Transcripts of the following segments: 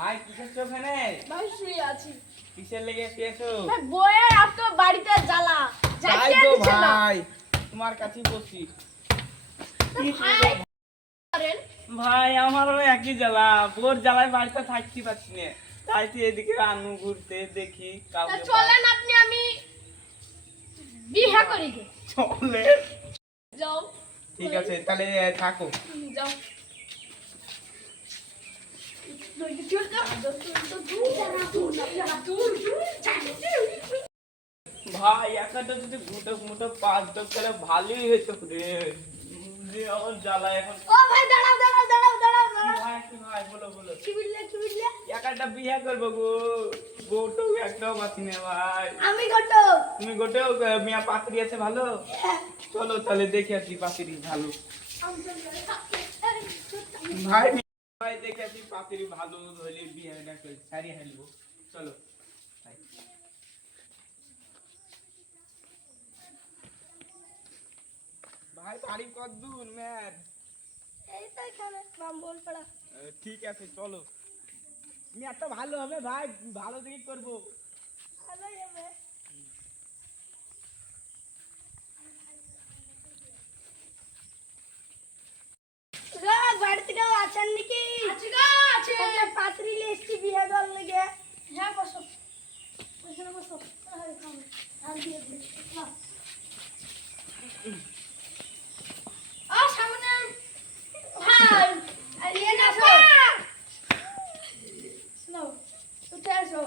ভাই কিসের ওখানে? ভাই শুয়ে আছি। কিসের লেগে শুয়েছো? ভাই বইয়ের আজকে বাড়িতে জ্বালা। যাই তো ভাই, তোমার কাছেই বসি। ভাই করেন ভাই আমারও একই জ্বালা, বোর জ্বালায় বাড়িতে থাকতে পারছি না। তাই তো এদিকে আনু ঘুরতে দেখি কাউকে চলেন আপনি আমি বিয়ে করি গে। চলে। যাও। ঠিক আছে তাহলে থাকো। যাও। ভাই একটা যদি ঘুটো ঘুটো পাঁচ দশ করে ভালোই হইতো রে। যে আমার জ্বালা এখন। ও ভাই দাঁড়াও দাঁড়াও দাঁড়াও দাঁড়াও দাঁড়াও। কি ভাই বলো বলো। কি বললে? একটা বিয়ে করবো গো। গোটো একটাও পাচ্ছি না ভাই। আমি ঘটক। তুমি গোটেও মিয়া পাত্রী আছে ভালো? চলো তাহলে দেখে আসি পাত্রী ভালো। ভাই ভাই দেখে আসি পাত্রী ভালো হলে বিয়েটা সারি হারবো। চলো ভাই বাড়ি কত দূর ম্যার? এই তো এখানে ব্রাহ্মণ পাড়া। ঠিক আছে চলো। মেয়েটা ভালো হবে ভাই, ভালো দেখে করবো। ভালোই হবে। বাড়িতে কেউ আছেন নাকি? আছে। পাত্রী এসছি বিয়ে দেওয়ার লেগে। হ্যাঁ বসো। ওখানে বসো। সামনে ভাই ইয়ে না আসো। শোনো উঠে আসো।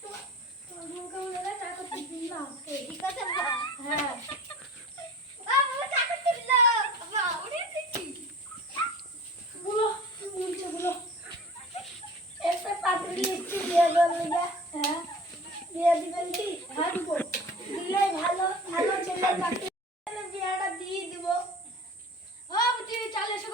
তোমার মুখ কেমন লাগে? চা করতে দিলাম। ঠিক আছে হ্যাঁ। বিয়ে দিবেন কি? হ্যাঁ দিব। দিলে ভালো ভালো ছেলে পাত্রী বিয়েটা দিয়ে দিব। ও বুঝি চলে এসো।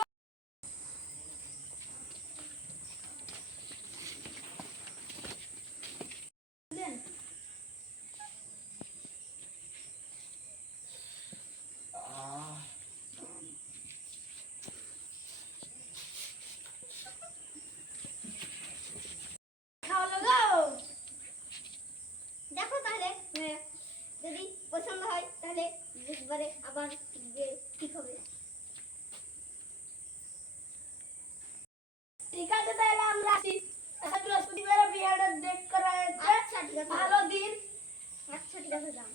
দেখো তাহলে যদি পছন্দ হয় তাহলে বুধবারে আবার ঠিক হবে। ঠিক আছে তাহলে আমরা আসি। বৃহস্পতিবার বিয়েটা ডেট করা আছে। আচ্ছা ঠিক আছে। ভালো দিন। আচ্ছা ঠিক আছে যাও।